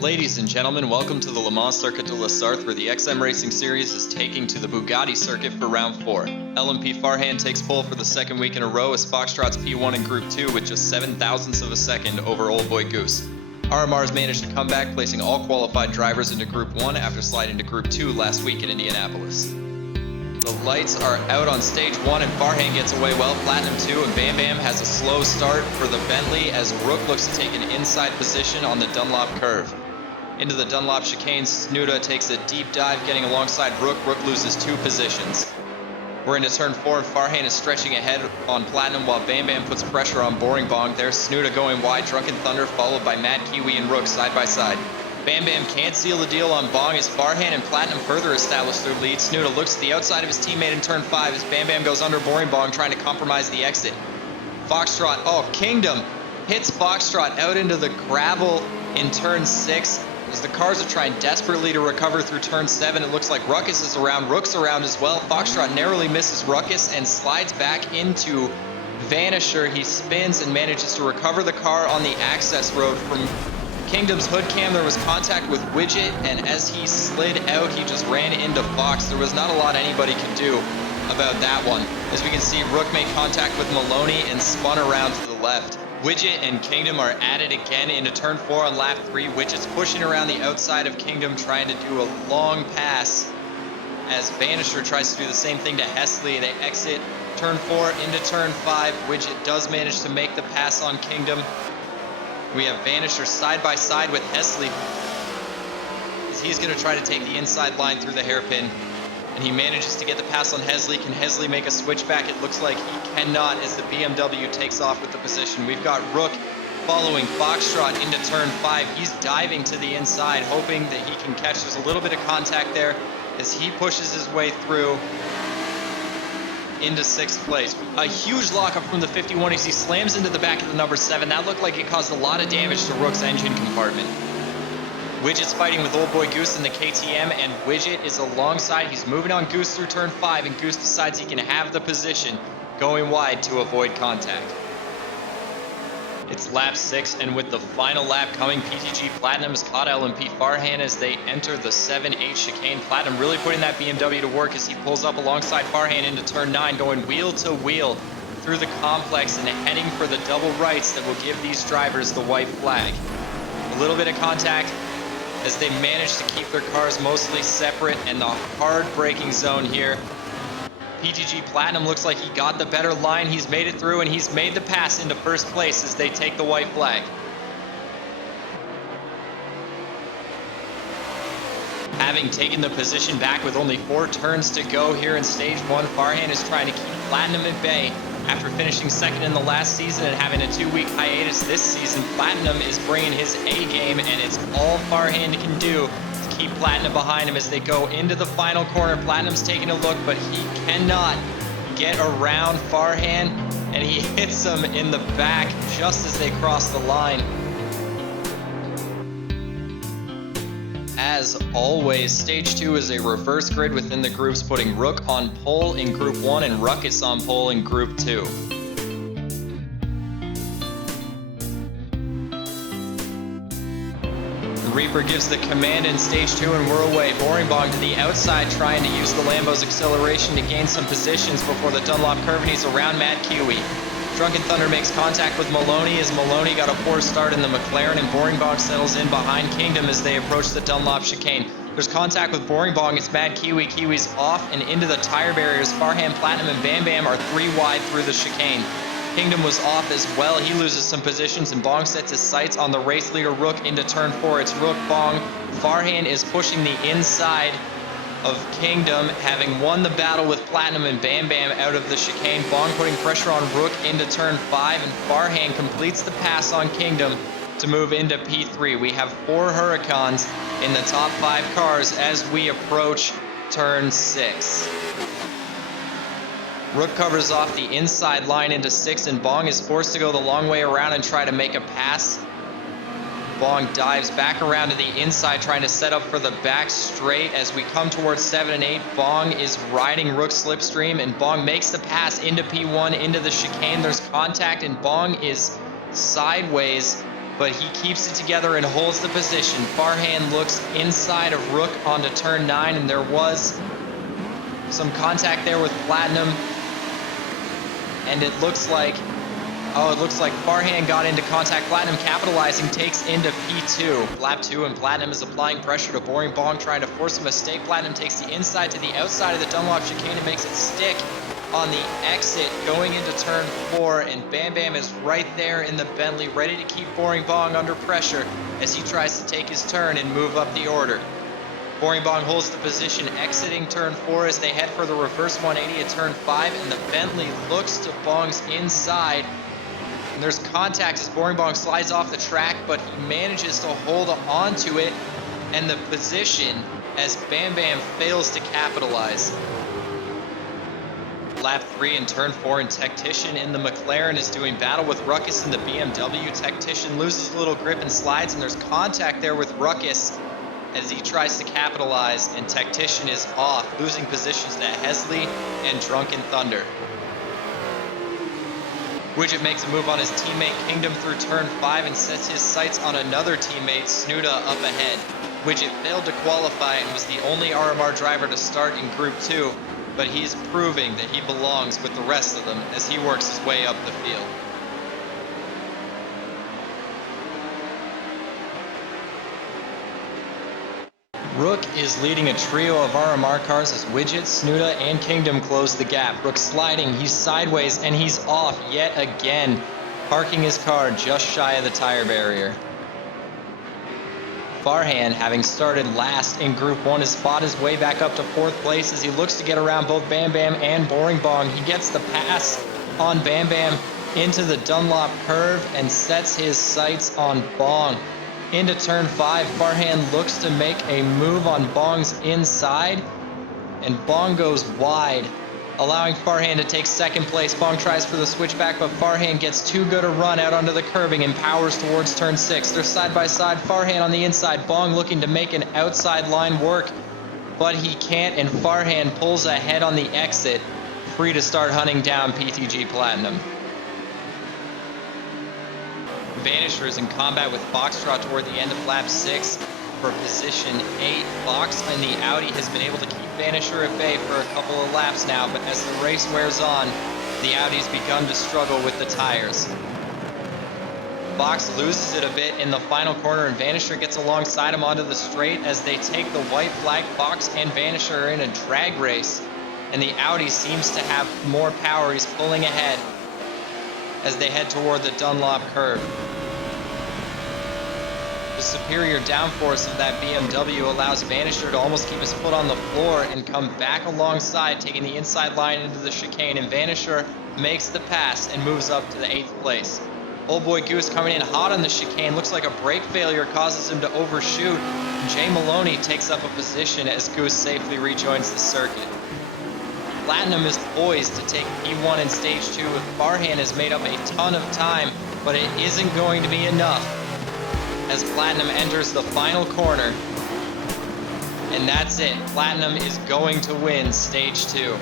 Ladies and gentlemen, welcome to the Le Mans Circuit de la Sarthe, where the XM Racing Series is taking to the Bugatti circuit for round 4. LMP Farhan takes pole for the second week in a row as Foxtrot's P1 in Group 2 with just 7 thousandths of a second over Old Boy Goose. RMR's managed to come back, placing all qualified drivers into Group 1 after sliding to Group 2 last week in Indianapolis. The lights are out on Stage 1 and Farhan gets away well, Platinum 2, and Bam Bam has a slow start for the Bentley as Rook looks to take an inside position on the Dunlop curve. Into the Dunlop chicane, Sarthe takes a deep dive, getting alongside Rook. Rook loses 2 positions. We're into turn 4, and Farhan is stretching ahead on Platinum while Bam Bam puts pressure on Boring Bong. There's Sarthe going wide, Drunken Thunder, followed by Mad Kiwi and Rook side by side. Bam Bam can't seal the deal on Bong as Farhan and Platinum further establish their lead. Sarthe looks to the outside of his teammate in turn 5 as Bam Bam goes under Boring Bong, trying to compromise the exit. Foxtrot, Kingdom hits Foxtrot out into the gravel in turn 6. As the cars are trying desperately to recover through turn 7, it looks like Ruckus is around. Rook's around as well. Foxtrot narrowly misses Ruckus and slides back into Vanisher. He spins and manages to recover the car on the access road from Kingdom's hood cam. There was contact with Widget, and as he slid out, he just ran into Fox. There was not a lot anybody could do about that one. As we can see, Rook made contact with Maloney and spun around to the left. Widget and Kingdom are at it again into turn 4 on lap 3. Widget's pushing around the outside of Kingdom, trying to do a long pass as Vanisher tries to do the same thing to Hesley. They exit turn 4 into turn 5. Widget does manage to make the pass on Kingdom. We have Vanisher side by side with Hesley as he's going to try to take the inside line through the hairpin. And he manages to get the pass on Hesley. Can Hesley make a switchback? It looks like he cannot as the BMW takes off with the position. We've got Rook following Foxtrot into turn 5. He's diving to the inside, hoping that he can catch. There's a little bit of contact there as he pushes his way through into 6th place. A huge lockup from the 51 as he slams into the back of the number 7. That looked like it caused a lot of damage to Rook's engine compartment. Widget's fighting with Old Boy Goose in the KTM, and Widget is alongside. He's moving on Goose through turn 5, and Goose decides he can have the position, going wide to avoid contact. It's lap 6, and with the final lap coming, PTG Platinum has caught LMP Farhan as they enter the 7-8 chicane. Platinum really putting that BMW to work as he pulls up alongside Farhan into turn 9, going wheel to wheel through the complex and heading for the double rights that will give these drivers the white flag. A little bit of contact as they manage to keep their cars mostly separate, and the hard braking zone here. PTG Platinum looks like he got the better line. He's made it through, and he's made the pass into 1st place as they take the white flag. Having taken the position back with only 4 turns to go here in Stage 1, Farhan is trying to keep Platinum at bay. After finishing 2nd in the last season and having a 2-week hiatus this season, Platinum is bringing his A game, and it's all Farhan can do to keep Platinum behind him as they go into the final corner. Platinum's taking a look, but he cannot get around Farhan, and he hits him in the back just as they cross the line. As always, Stage 2 is a reverse grid within the groups, putting Rook on pole in Group 1 and Ruckus on pole in Group 2. Reaper gives the command in Stage 2 and we're away. Boring Bong to the outside, trying to use the Lambo's acceleration to gain some positions before the Dunlop curve, and he's around Mad Kiwi. Drunken Thunder makes contact with Maloney as Maloney got a poor start in the McLaren, and Boring Bong settles in behind Kingdom as they approach the Dunlop chicane. There's contact with Boring Bong. It's Mad Kiwi. Kiwi's off and into the tire barriers. Farhan, Platinum, and Bam Bam are 3 wide through the chicane. Kingdom was off as well. He loses some positions, and Bong sets his sights on the race leader Rook into turn 4. It's Rook, Bong. Farhan is pushing the inside of Kingdom, having won the battle with Platinum and Bam Bam out of the chicane. Bong putting pressure on Rook into turn 5, and Farhan completes the pass on Kingdom to move into P3. We have 4 Huracans in the top 5 cars as we approach turn 6. Rook covers off the inside line into 6, and Bong is forced to go the long way around and try to make a pass. Bong dives back around to the inside, trying to set up for the back straight. As we come towards 7 and 8, Bong is riding Rook's slipstream, and Bong makes the pass into P1, into the chicane. There's contact, and Bong is sideways but he keeps it together and holds the position. Farhan looks inside of Rook onto turn 9, and there was some contact there with Platinum. And it looks like Farhan got into contact. Platinum capitalizing, takes into P2. Lap 2, and Platinum is applying pressure to Boring Bong, trying to force a mistake. Platinum takes the inside to the outside of the Dunlop chicane and makes it stick on the exit going into turn 4, and Bam Bam is right there in the Bentley, ready to keep Boring Bong under pressure as he tries to take his turn and move up the order. Boring Bong holds the position exiting turn 4 as they head for the reverse 180 at turn 5, and the Bentley looks to Bong's inside. And there's contact as Boring Bong slides off the track, but he manages to hold on to it and the position as Bam Bam fails to capitalize. Lap 3 and turn 4, and Tactician in the McLaren is doing battle with Ruckus in the BMW. Tactician loses a little grip and slides, and there's contact there with Ruckus as he tries to capitalize, and Tactician is off, losing positions to Hesley and Drunken Thunder. Widget makes a move on his teammate Kingdom through turn 5 and sets his sights on another teammate, Snuda, up ahead. Widget failed to qualify and was the only RMR driver to start in Group 2, but he's proving that he belongs with the rest of them as he works his way up the field. Rook is leading a trio of RMR cars as Widget, Snuda, and Kingdom close the gap. Rook sliding, he's sideways, and he's off yet again, parking his car just shy of the tire barrier. Farhan, having started last in Group 1, has fought his way back up to 4th place as he looks to get around both Bam Bam and Boring Bong. He gets the pass on Bam Bam into the Dunlop curve and sets his sights on Bong. Into turn 5, Farhan looks to make a move on Bong's inside, and Bong goes wide, allowing Farhan to take 2nd place. Bong tries for the switchback, but Farhan gets too good a run out onto the curbing and powers towards turn 6. They're side by side, Farhan on the inside, Bong looking to make an outside line work, but he can't, and Farhan pulls ahead on the exit, free to start hunting down PTG Platinum. Vanisher is in combat with Foxtrot toward the end of lap 6 for position 8. Fox in the Audi has been able to keep Vanisher at bay for a couple of laps now, but as the race wears on, the Audi's begun to struggle with the tires. Fox loses it a bit in the final corner, and Vanisher gets alongside him onto the straight as they take the white flag. Fox and Vanisher are in a drag race, and the Audi seems to have more power. He's pulling ahead as they head toward the Dunlop curve. The superior downforce of that BMW allows Vanisher to almost keep his foot on the floor and come back alongside, taking the inside line into the chicane, and Vanisher makes the pass and moves up to the 8th place. Old Boy Goose coming in hot on the chicane, looks like a brake failure causes him to overshoot, and Jay Maloney takes up a position as Goose safely rejoins the circuit. Platinum is poised to take P1 in stage 2. Farhan has made up a ton of time, but it isn't going to be enough as Platinum enters the final corner. And that's it. Platinum is going to win stage 2.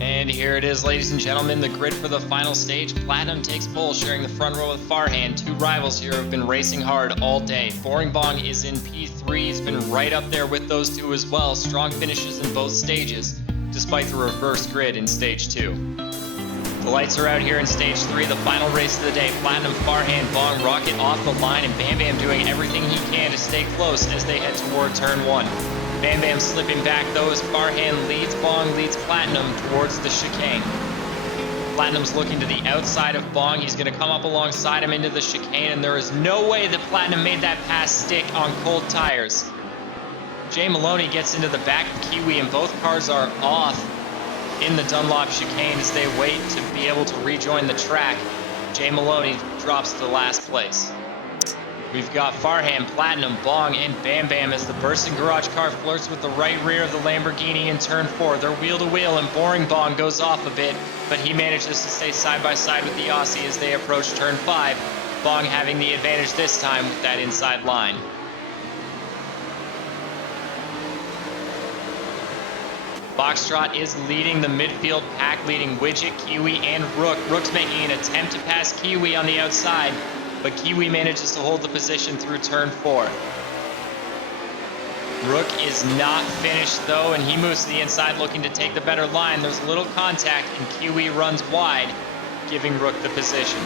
And here it is, ladies and gentlemen, the grid for the final stage. Platinum takes pole, sharing the front row with Farhan. Two rivals here have been racing hard all day. Boring Bong is in P3. He's been right up there with those two as well. Strong finishes in both stages, despite the reverse grid in stage 2. The lights are out here in stage 3, the final race of the day. Platinum, Farhan, Bong rocket off the line, and Bam Bam doing everything he can to stay close as they head toward turn 1. Bam Bam slipping back though as Farhan leads Bong, leads Platinum towards the chicane. Platinum's looking to the outside of Bong. He's going to come up alongside him into the chicane, and there is no way that Platinum made that pass stick on cold tires. Jay Maloney gets into the back of Kiwi, and both cars are off in the Dunlop chicane as they wait to be able to rejoin the track. Jay Maloney drops to last place. We've got Farhan, Platinum, Bong, and Bam Bam as the bursting garage car flirts with the right rear of the Lamborghini in turn 4. They're wheel to wheel, and Boring Bong goes off a bit, but he manages to stay side by side with the Aussie as they approach turn 5. Bong having the advantage this time with that inside line. Foxtrot is leading the midfield pack, leading Widget, Kiwi, and Rook. Rook's making an attempt to pass Kiwi on the outside, but Kiwi manages to hold the position through turn 4. Rook is not finished though, and he moves to the inside looking to take the better line. There's a little contact, and Kiwi runs wide, giving Rook the position.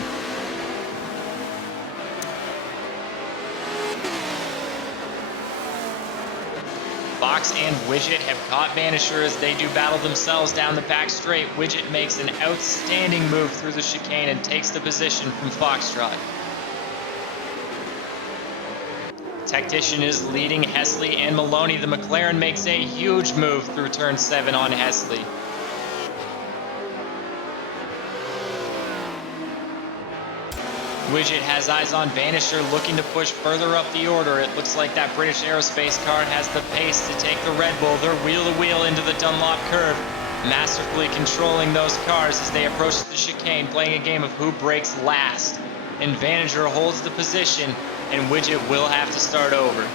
Fox and Widget have caught Vanisher as they do battle themselves down the back straight. Widget makes an outstanding move through the chicane and takes the position from Foxtrot. Tactician is leading Hesley and Maloney. The McLaren makes a huge move through turn 7 on Hesley. Widget has eyes on Vanisher, looking to push further up the order. It looks like that British Aerospace car has the pace to take the Red Bull. They're wheel to wheel into the Dunlop curve, masterfully controlling those cars as they approach the chicane, playing a game of who breaks last. And Vanisher holds the position, and Widget will have to start over.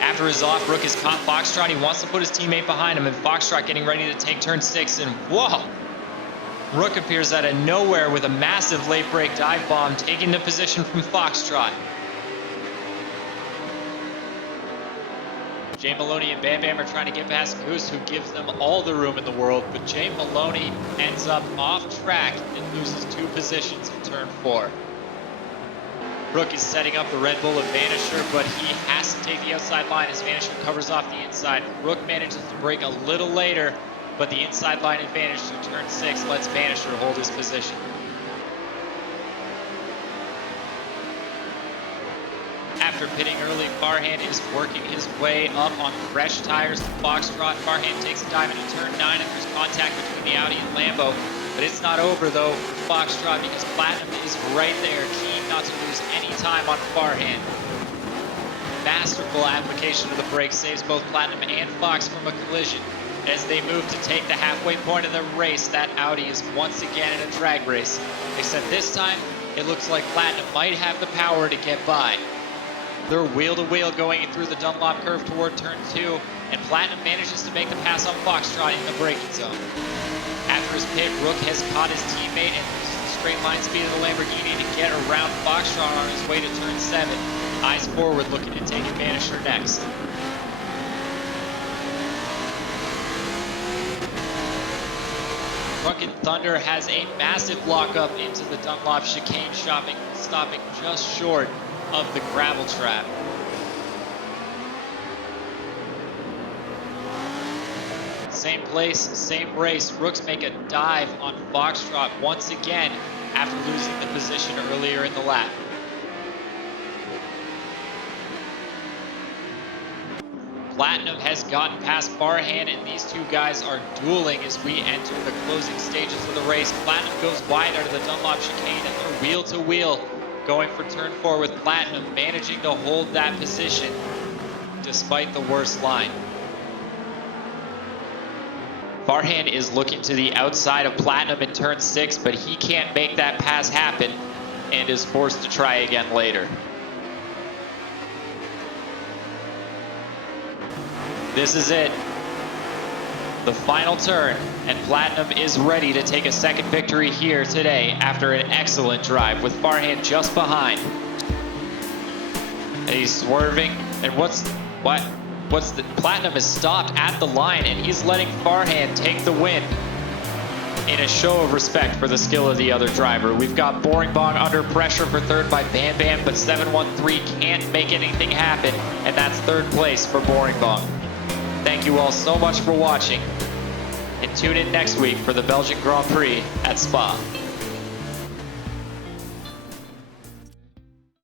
After his off, Rook has caught Foxtrot. He wants to put his teammate behind him, and Foxtrot getting ready to take turn 6, and whoa! Rook appears out of nowhere with a massive late break dive bomb, taking the position from Foxtrot. Jay Maloney and Bam Bam are trying to get past Goose, who gives them all the room in the world, but Jay Maloney ends up off track and loses 2 positions in turn 4. Rook is setting up the Red Bull of Vanisher, but he has to take the outside line as Vanisher covers off the inside. Rook manages to break a little later, but the inside line advantage to turn 6 lets Vanisher hold his position. After pitting early, Farhan is working his way up on fresh tires to Foxtrot. Farhan takes a dive into turn 9, and there's contact between the Audi and Lambo. But it's not over though for Foxtrot, because Platinum is right there, keen not to lose any time on Farhan. Masterful application of the brake saves both Platinum and Fox from a collision. As they move to take the halfway point of the race, that Audi is once again in a drag race. Except this time, it looks like Platinum might have the power to get by. They're wheel to wheel going through the Dunlop curve toward turn 2, and Platinum manages to make the pass on Foxtrot in the braking zone. After his pit, Rook has caught his teammate and uses the straight line speed of the Lamborghini to get around Foxtrot on his way to turn 7. Eyes forward, looking to take Vanisher next. Drunken Thunder has a massive lockup into the Dunlop chicane, stopping just short of the gravel trap. Same place, same race. Rooks make a dive on Foxtrot once again after losing the position earlier in the lap. Platinum has gotten past Farhan, and these two guys are dueling as we enter the closing stages of the race. Platinum goes wide out of the Dunlop chicane, and they're wheel to wheel going for turn 4 with Platinum managing to hold that position despite the worst line. Farhan is looking to the outside of Platinum in turn 6, but he can't make that pass happen and is forced to try again later. This is it, the final turn, and Platinum is ready to take a second victory here today after an excellent drive with Farhan just behind. And he's swerving, and Platinum is stopped at the line, and he's letting Farhan take the win in a show of respect for the skill of the other driver. We've got Boring Bong under pressure for third by Bam Bam, but 713 can't make anything happen, and that's third place for Boring Bong. Thank you all so much for watching, and tune in next week for the Belgian Grand Prix at Spa.